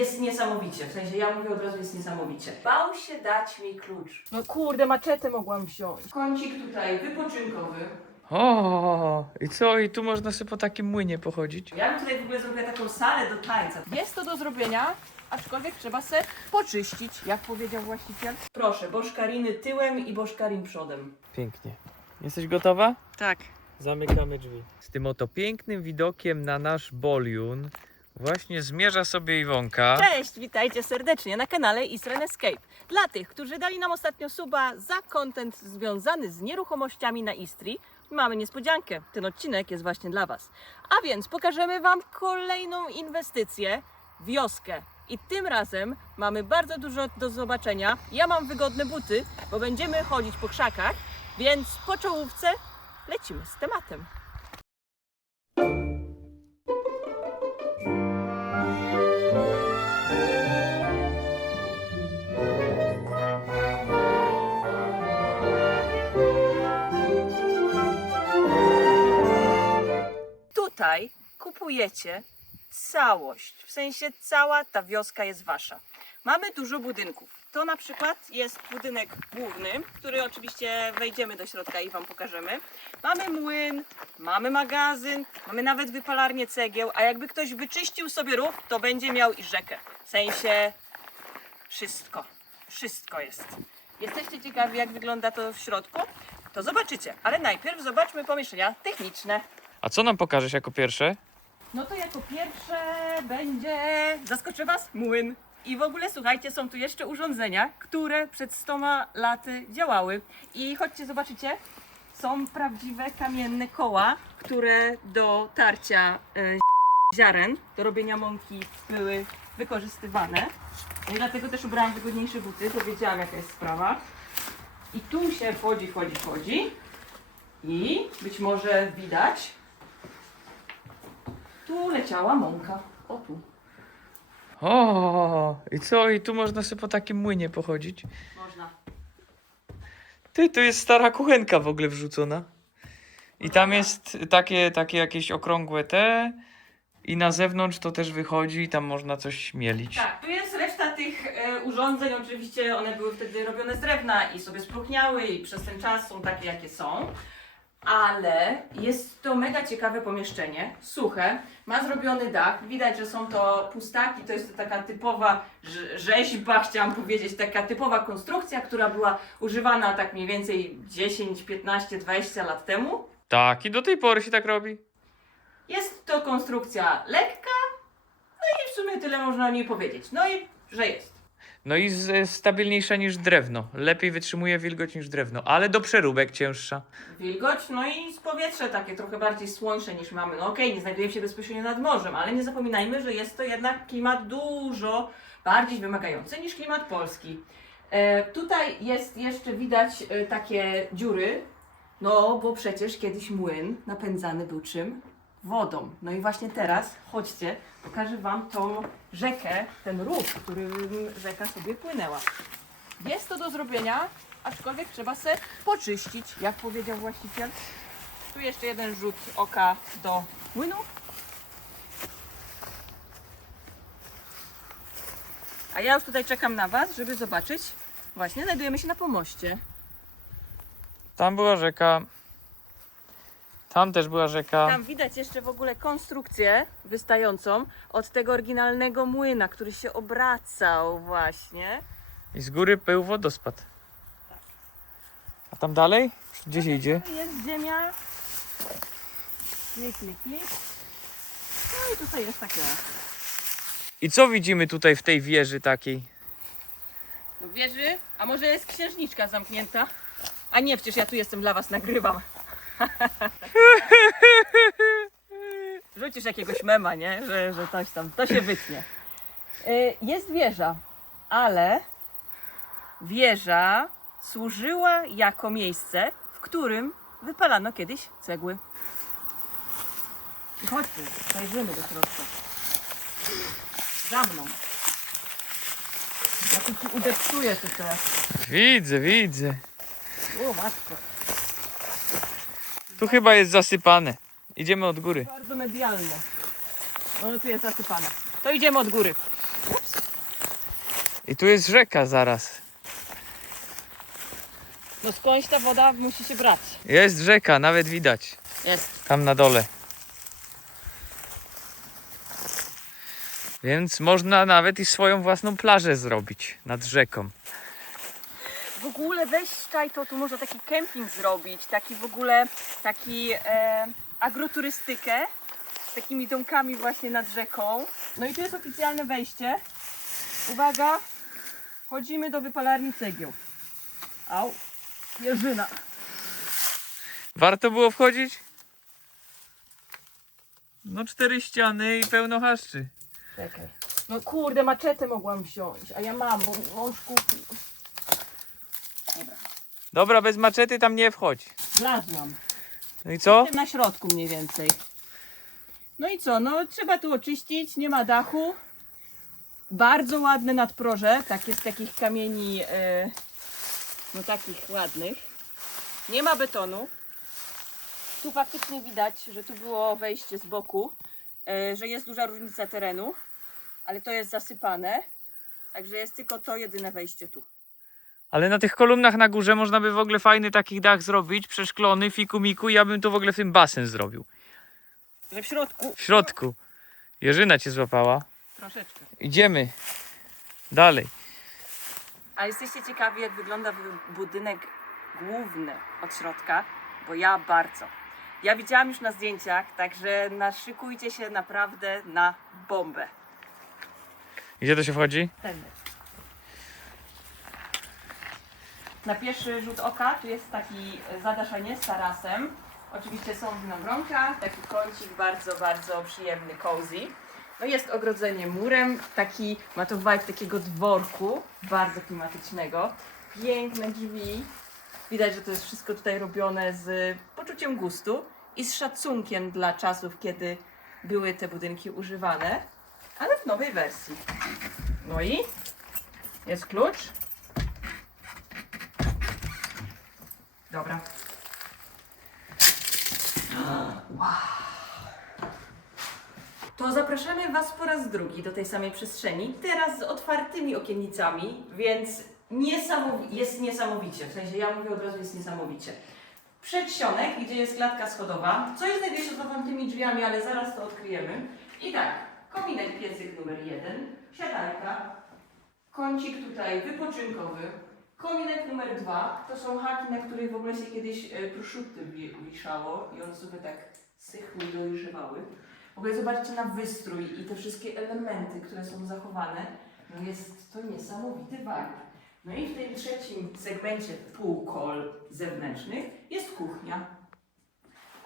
jest niesamowicie. W sensie ja mówię od razu jest niesamowicie. Bał się dać mi klucz. No kurde, maczetę mogłam wziąć. Kącik tutaj wypoczynkowy. O, i co? I tu można sobie po takim młynie pochodzić? Ja bym tutaj w ogóle zrobiła taką salę do tańca. Jest to do zrobienia, aczkolwiek trzeba se poczyścić, jak powiedział właściciel. Proszę, boszkariny tyłem i boszkarin przodem. Pięknie. Jesteś gotowa? Tak. Zamykamy drzwi. Z tym oto pięknym widokiem na nasz Boliun właśnie zmierza sobie Iwonka. Cześć, witajcie serdecznie na kanale Israel Escape. Dla tych, którzy dali nam ostatnio suba za content związany z nieruchomościami na Istrii, mamy niespodziankę. Ten odcinek jest właśnie dla Was. A więc pokażemy Wam kolejną inwestycję, wioskę. I tym razem mamy bardzo dużo do zobaczenia. Ja mam wygodne buty, bo będziemy chodzić po krzakach, więc po czołówce lecimy z tematem. Tutaj kupujecie całość, w sensie cała ta wioska jest wasza. Mamy dużo budynków. To na przykład jest budynek główny, który oczywiście wejdziemy do środka i wam pokażemy. Mamy młyn, mamy magazyn, mamy nawet wypalarnię cegieł, a jakby ktoś wyczyścił sobie rów, to będzie miał i rzekę. W sensie wszystko, wszystko jest. Jesteście ciekawi jak wygląda to w środku? To zobaczycie, ale najpierw zobaczmy pomieszczenia techniczne. A co nam pokażesz jako pierwsze? No to jako pierwsze będzie, zaskoczy Was, młyn. I w ogóle słuchajcie, są tu jeszcze urządzenia, które przed 100 laty działały. I chodźcie, zobaczycie, są prawdziwe kamienne koła, które do tarcia e, ziaren, do robienia mąki były wykorzystywane. No I dlatego też ubrałam wygodniejsze buty, bo wiedziałam jaka jest sprawa. I tu się wchodzi, wchodzi, wchodzi. I być może widać, tu leciała mąka. O tu. O, i co? I tu można sobie po takim młynie pochodzić. Można. Ty, tu jest stara kuchenka w ogóle wrzucona. I tam jest takie, takie jakieś okrągłe te. I na zewnątrz to też wychodzi i tam można coś mielić. Tak, tu jest reszta tych e, urządzeń. Oczywiście one były wtedy robione z drewna i sobie spróchniały i przez ten czas są takie, jakie są. Ale jest to mega ciekawe pomieszczenie, suche, ma zrobiony dach, widać, że są to pustaki, to jest taka typowa rze- rzeźba, chciałam powiedzieć, taka typowa konstrukcja, która była używana tak mniej więcej 10, 15, 20 lat temu. Tak, i do tej pory się tak robi. Jest to konstrukcja lekka, no i w sumie tyle można o niej powiedzieć. No i że jest. No i z, stabilniejsza niż drewno. Lepiej wytrzymuje wilgoć niż drewno, ale do przeróbek cięższa. Wilgoć, no i z powietrze takie trochę bardziej słończe niż mamy. No okej, nie znajdujemy się bezpośrednio nad morzem, ale nie zapominajmy, że jest to jednak klimat dużo bardziej wymagający niż klimat polski. E, tutaj jest jeszcze widać e, takie dziury, no bo przecież kiedyś młyn napędzany był czym? Wodą. No i właśnie teraz, chodźcie, pokażę Wam tą rzekę, ten rów, którym rzeka sobie płynęła. Jest to do zrobienia, aczkolwiek trzeba se poczyścić, jak powiedział właściciel. Tu jeszcze jeden rzut oka do młynu. A ja już tutaj czekam na Was, żeby zobaczyć. Właśnie znajdujemy się na pomoście. Tam była rzeka. Tam też była rzeka. Tam widać jeszcze w ogóle konstrukcję wystającą od tego oryginalnego młyna, który się obracał właśnie. I z góry był wodospad. A tam dalej? Gdzie się idzie? Tu jest ziemia. Klik, klik, klik. No i tutaj jest takie. I co widzimy tutaj w tej wieży takiej? No wieży, a może jest księżniczka zamknięta? A nie, przecież ja tu jestem dla was, nagrywam. Rzucisz jakiegoś mema, nie? Że, że coś tam, to się wytnie. Y, Jest wieża, ale wieża służyła jako miejsce, w którym wypalano kiedyś cegły. I chodźmy, zajrzymy do środka. Za mną. Ja tu ci udeptuję tu teraz. Widzę, widzę. O matko, Tu chyba jest zasypane. Idziemy od góry. bardzo medialne. No tu jest zasypane. To idziemy od góry. Ups. I tu jest rzeka zaraz. No skądś ta woda musi się brać. Jest rzeka, nawet widać. Jest. Tam na dole. Więc można nawet i swoją własną plażę zrobić nad rzeką. W ogóle weź czaj, to tu można taki kemping zrobić, taki w ogóle, taki e, agroturystykę z takimi domkami właśnie nad rzeką. No i tu jest oficjalne wejście. Uwaga, wchodzimy do wypalarni cegieł. Au, jeżyna. Warto było wchodzić? No cztery ściany i pełno haszczy. Czekaj. No kurde, maczetę mogłam wziąć, a ja mam, bo mąż kupił. Dobra, bez maczety tam nie wchodź. wlazłam. No i co? Na środku mniej więcej. No i co? No trzeba tu oczyścić, nie ma dachu. Bardzo ładne nadproże, takie z takich kamieni, e, no takich ładnych. Nie ma betonu. Tu faktycznie widać, że tu było wejście z boku, e, że jest duża różnica terenu, ale to jest zasypane. Także jest tylko to jedyne wejście tu. Ale na tych kolumnach na górze można by w ogóle fajny taki dach zrobić, przeszklony, fiku miku i ja bym tu w ogóle w tym basen zrobił. Że w środku W środku. Jerzyna cię złapała. troszeczkę. Idziemy. Dalej. A jesteście ciekawi, jak wygląda bu- budynek główny od środka? Bo ja bardzo. Ja widziałam już na zdjęciach, także naszykujcie się naprawdę na bombę. Gdzie to się wchodzi? Tędy. Na pierwszy rzut oka tu jest taki zadaszenie z tarasem. Oczywiście są winogronka, taki kącik bardzo, bardzo przyjemny, cozy. No jest ogrodzenie murem, taki, ma to vibe takiego dworku, bardzo klimatycznego. Piękne drzwi. Widać, że to jest wszystko tutaj robione z poczuciem gustu i z szacunkiem dla czasów, kiedy były te budynki używane, ale w nowej wersji. No i jest klucz. Dobra. Wow. To zapraszamy Was po raz drugi do tej samej przestrzeni, teraz z otwartymi okiennicami, więc jest niesamowicie. W sensie ja mówię od razu, jest niesamowicie. Przedsionek, gdzie jest klatka schodowa, coś znajduje się za tamtymi drzwiami, ale zaraz to odkryjemy. I tak, kominek piecyk numer jeden, siadajka, kącik tutaj wypoczynkowy, kominek numer dwa, to są haki, na których w ogóle się kiedyś e, prosciutto wi- wiszało i one sobie tak sychły i dojrzewały. W ogóle zobaczcie na wystrój i te wszystkie elementy, które są zachowane, no jest to niesamowity vibe. No i w tym trzecim segmencie półkol zewnętrznych jest kuchnia.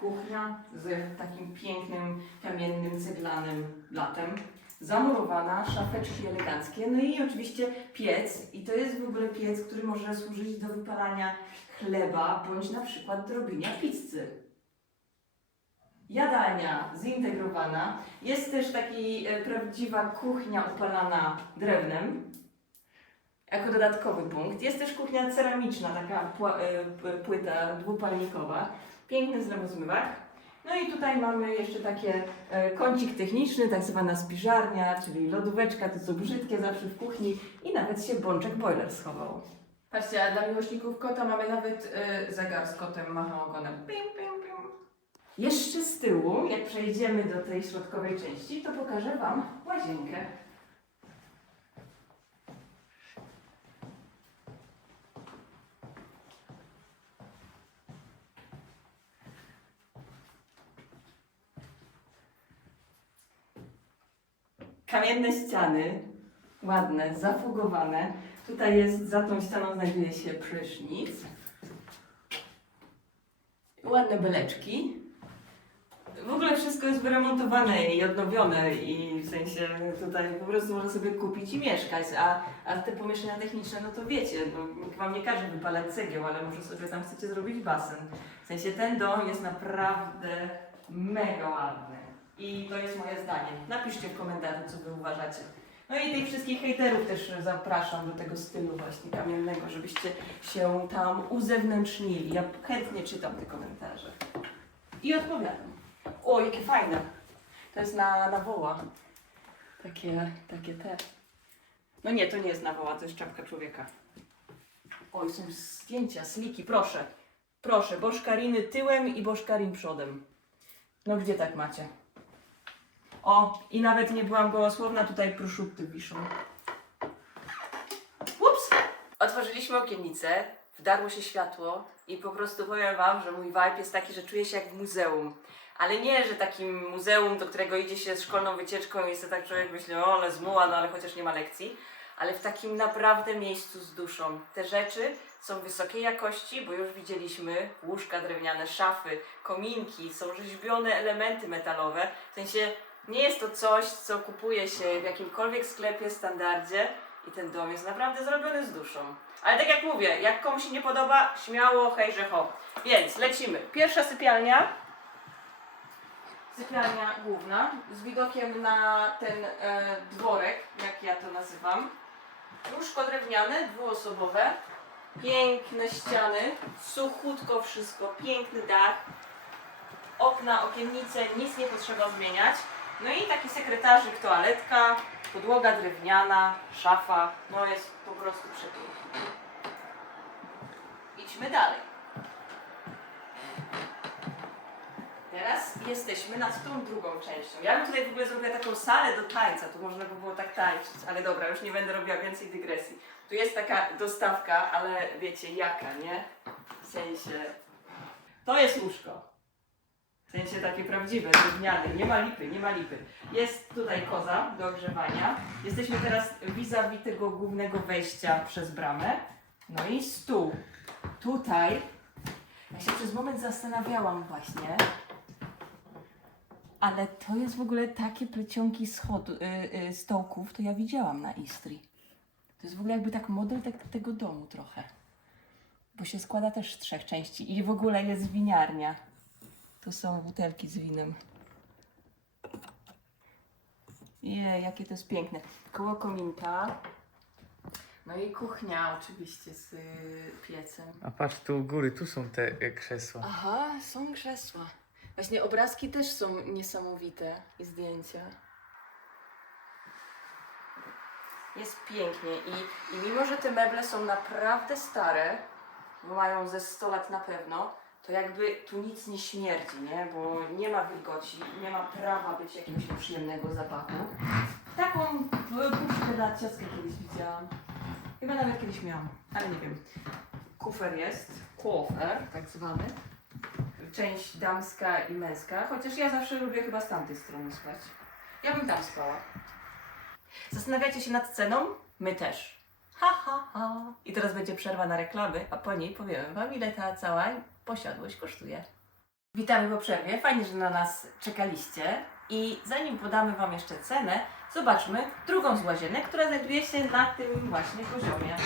Kuchnia z takim pięknym, kamiennym, ceglanym latem. Zamurowana, szafeczki eleganckie, no i oczywiście piec. I to jest w ogóle piec, który może służyć do wypalania chleba, bądź na przykład do robienia pizzy. Jadalnia zintegrowana. Jest też taki e, prawdziwa kuchnia opalana drewnem. Jako dodatkowy punkt. Jest też kuchnia ceramiczna, taka e, płyta dwupalnikowa. Piękny zlewozmywak. No i tutaj mamy jeszcze takie e, kącik techniczny, tak zwana spiżarnia, czyli lodóweczka, to co brzydkie zawsze w kuchni i nawet się bączek boiler schował. Patrzcie, a dla miłośników kota mamy nawet e, zegar z kotem machał ogonem. Pim, pim, pim. Jeszcze z tyłu, jak przejdziemy do tej środkowej części, to pokażę Wam łazienkę. Kamienne ściany, ładne, zafugowane. Tutaj jest, za tą ścianą znajduje się prysznic. Ładne beleczki. W ogóle wszystko jest wyremontowane i odnowione i w sensie tutaj po prostu można sobie kupić i mieszkać, a, a te pomieszczenia techniczne, no to wiecie, no, nikt wam nie każe wypalać cegieł, ale może sobie tam chcecie zrobić basen. W sensie ten dom jest naprawdę mega ładny i to jest moje zdanie. Napiszcie w komentarzu, co wy uważacie. No i tych wszystkich hejterów też zapraszam do tego stylu właśnie kamiennego, żebyście się tam uzewnętrznili. Ja chętnie czytam te komentarze. I odpowiadam. O, jakie fajne. To jest na, na woła. Takie, takie te. No nie, to nie jest nawoła, to jest czapka człowieka. Oj, są zdjęcia, sliki, proszę. Proszę, boszkariny tyłem i boszkarin przodem. No gdzie tak macie? O, i nawet nie byłam gołosłowna, tutaj proszutty wiszą. Ups! Otworzyliśmy okiennicę, wdarło się światło i po prostu powiem Wam, że mój vibe jest taki, że czuję się jak w muzeum. Ale nie, że takim muzeum, do którego idzie się z szkolną wycieczką i sobie tak człowiek myśli, o ale zmuła, no ale chociaż nie ma lekcji. Ale w takim naprawdę miejscu z duszą. Te rzeczy są wysokiej jakości, bo już widzieliśmy łóżka drewniane, szafy, kominki, są rzeźbione elementy metalowe. W sensie nie jest to coś, co kupuje się w jakimkolwiek sklepie, standardzie i ten dom jest naprawdę zrobiony z duszą. Ale tak jak mówię, jak komuś się nie podoba, śmiało, hejże ho. Więc lecimy. Pierwsza sypialnia. Sypialnia główna z widokiem na ten e, dworek, jak ja to nazywam. Łóżko drewniane, dwuosobowe. Piękne ściany, suchutko wszystko, piękny dach. Okna, okiennice, nic nie potrzeba zmieniać. No i taki sekretarzyk, toaletka, podłoga drewniana, szafa. No jest po prostu przepięknie. Idźmy dalej. Teraz jesteśmy nad tą drugą częścią. Ja bym tutaj w ogóle zrobiła taką salę do tańca, tu można by było tak tańczyć, ale dobra, już nie będę robiła więcej dygresji. Tu jest taka dostawka, ale wiecie jaka, nie? W sensie... To jest łóżko. Sensie takie prawdziwe, drewniane, nie ma lipy, nie ma lipy. Jest tutaj koza do ogrzewania. Jesteśmy teraz vis-a-vis tego głównego wejścia przez bramę. No i stół. Tutaj, ja się przez moment zastanawiałam właśnie, ale to jest w ogóle takie plecionki schodu, y, y, stołków, to ja widziałam na Istri. To jest w ogóle jakby tak model tak, tego domu trochę. Bo się składa też z trzech części i w ogóle jest winiarnia. To są butelki z winem. Je, jakie to jest piękne. Koło kominka. No i kuchnia oczywiście z y, piecem. A patrz, tu u góry, tu są te e, krzesła. Aha, są krzesła. Właśnie obrazki też są niesamowite i zdjęcia. Jest pięknie i, i mimo, że te meble są naprawdę stare, bo mają ze 100 lat na pewno, to jakby tu nic nie śmierdzi, nie? Bo nie ma wilgoci, nie ma prawa być jakiegoś nieprzyjemnego zapachu. Taką puszkę na ciastkę kiedyś widziałam. Chyba nawet kiedyś miałam, ale nie wiem. Kufer jest, kufer tak zwany. Część damska i męska, chociaż ja zawsze lubię chyba z tamtej strony spać. Ja bym tam spała. Zastanawiacie się nad ceną? My też. Ha, ha, ha. I teraz będzie przerwa na reklamy, a po niej powiemy Wam, ile ta cała posiadłość kosztuje. Witamy po przerwie. Fajnie, że na nas czekaliście. I zanim podamy Wam jeszcze cenę, zobaczmy drugą z łazienek, która znajduje się na tym właśnie poziomie.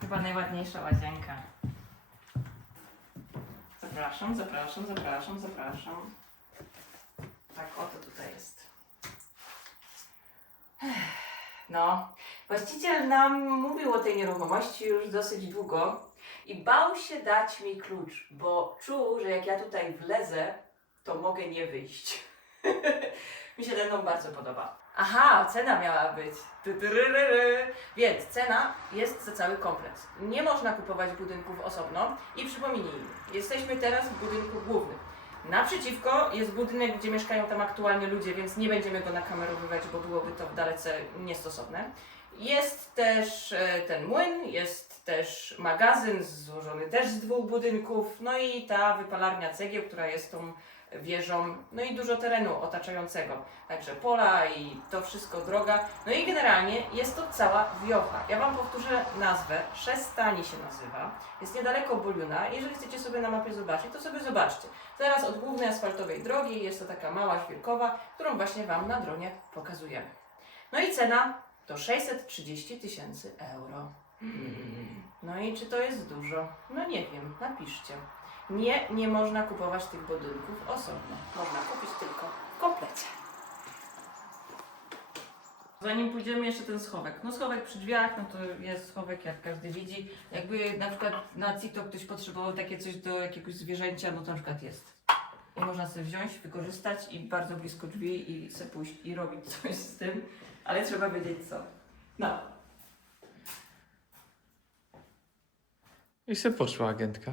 Chyba najładniejsza łazienka. Zapraszam, zapraszam, zapraszam, zapraszam. Tak, oto tutaj jest. No, właściciel nam mówił o tej nieruchomości już dosyć długo i bał się dać mi klucz, bo czuł, że jak ja tutaj wlezę, to mogę nie wyjść. mi się ten dom bardzo podoba. Aha, cena miała być. Więc cena jest za cały kompleks. Nie można kupować budynków osobno i przypomnijmy, jesteśmy teraz w budynku głównym. Naprzeciwko jest budynek, gdzie mieszkają tam aktualnie ludzie, więc nie będziemy go nakamerowywać, bo byłoby to dalece niestosowne. Jest też e, ten młyn, jest też magazyn złożony też z dwóch budynków, no i ta wypalarnia cegieł, która jest tą wieżą, no i dużo terenu otaczającego. Także pola i to wszystko droga. No i generalnie jest to cała wiocha. Ja Wam powtórzę nazwę. Szestani się nazywa. Jest niedaleko Boliuna. Jeżeli chcecie sobie na mapie zobaczyć, to sobie zobaczcie. Zaraz od głównej asfaltowej drogi jest to taka mała świerkowa, którą właśnie Wam na dronie pokazujemy. No i cena to 630 tysięcy euro. No i czy to jest dużo? No nie wiem, napiszcie. Nie, nie można kupować tych budynków osobno. Można kupić tylko w komplecie. Zanim pójdziemy jeszcze ten schowek. No schowek przy drzwiach, no to jest schowek jak każdy widzi. Jakby na przykład na CITO ktoś potrzebował takie coś do jakiegoś zwierzęcia, no to na przykład jest. I można sobie wziąć, wykorzystać i bardzo blisko drzwi i sobie pójść i robić coś z tym, ale trzeba wiedzieć co. No. I se poszła agentka.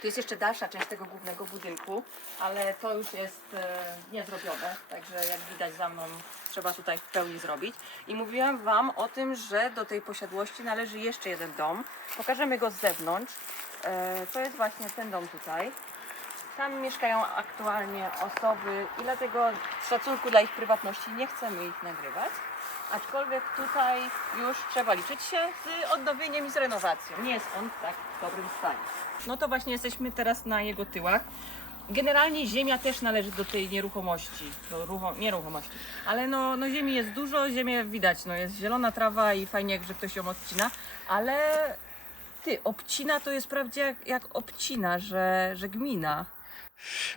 Tu jest jeszcze dalsza część tego głównego budynku, ale to już jest e, niezrobione, także jak widać za mną trzeba tutaj w pełni zrobić. I mówiłam Wam o tym, że do tej posiadłości należy jeszcze jeden dom. Pokażemy go z zewnątrz. E, to jest właśnie ten dom tutaj. Tam mieszkają aktualnie osoby i dlatego z szacunku dla ich prywatności nie chcemy ich nagrywać. Aczkolwiek tutaj już trzeba liczyć się z odnowieniem i z renowacją. Nie jest on w tak dobrym stanie. No to właśnie jesteśmy teraz na jego tyłach. Generalnie ziemia też należy do tej nieruchomości, do rucho, nieruchomości. Ale no, no ziemi jest dużo, ziemię widać, no jest zielona trawa i fajnie, że ktoś ją odcina, ale ty, obcina to jest wprawdzie jak, jak obcina, że, że gmina.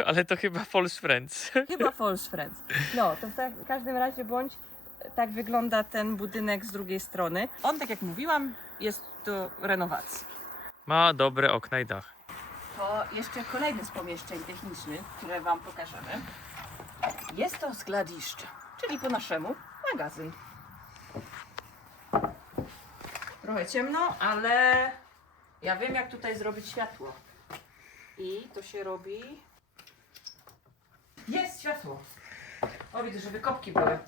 Ale to chyba false friends. Chyba false friends. No, to w tak, w każdym razie bądź tak wygląda ten budynek z drugiej strony. On, tak jak mówiłam, jest do renowacji. Ma dobre okna i dach. To jeszcze kolejny z pomieszczeń technicznych, które Wam pokażemy. Jest to skladiszcze, czyli po naszemu magazyn. Trochę ciemno, ale ja wiem jak tutaj zrobić światło. I to się robi... Jest światło! O, widzę, że wykopki były.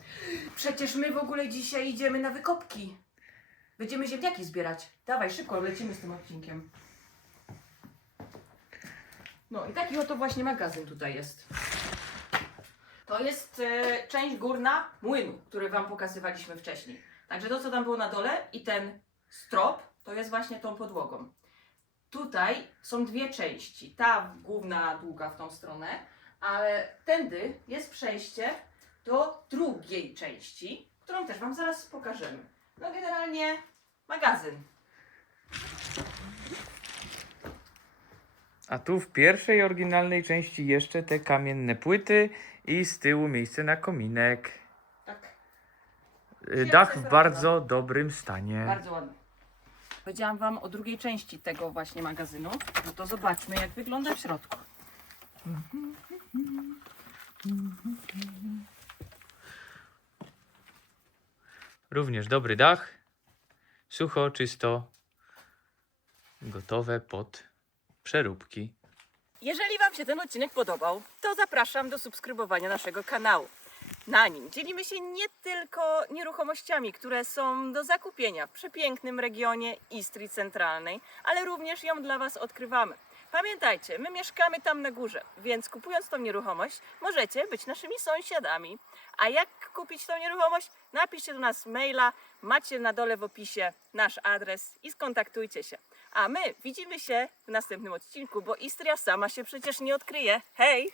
Przecież my w ogóle dzisiaj idziemy na wykopki. Będziemy ziemniaki zbierać. Dawaj, szybko, lecimy z tym odcinkiem. No i taki oto właśnie magazyn tutaj jest. To jest e, część górna młynu, który Wam pokazywaliśmy wcześniej. Także to, co tam było na dole i ten strop, to jest właśnie tą podłogą. Tutaj są dwie części. Ta główna, długa w tą stronę, ale tędy jest przejście do drugiej części, którą też Wam zaraz pokażemy. No generalnie magazyn. A tu w pierwszej oryginalnej części jeszcze te kamienne płyty i z tyłu miejsce na kominek. Tak. Y, Dach w bardzo dobrym stanie. Bardzo ładny. Powiedziałam Wam o drugiej części tego właśnie magazynu. No to zobaczmy, jak wygląda w środku. Również dobry dach. Sucho, czysto. Gotowe pod przeróbki. Jeżeli Wam się ten odcinek podobał, to zapraszam do subskrybowania naszego kanału. Na nim dzielimy się nie tylko nieruchomościami, które są do zakupienia w przepięknym regionie Istrii Centralnej, ale również ją dla Was odkrywamy. Pamiętajcie, my mieszkamy tam na górze, więc kupując tą nieruchomość, możecie być naszymi sąsiadami. A jak kupić tą nieruchomość? Napiszcie do nas maila, macie na dole w opisie nasz adres i skontaktujcie się. A my widzimy się w następnym odcinku, bo Istria sama się przecież nie odkryje. Hej!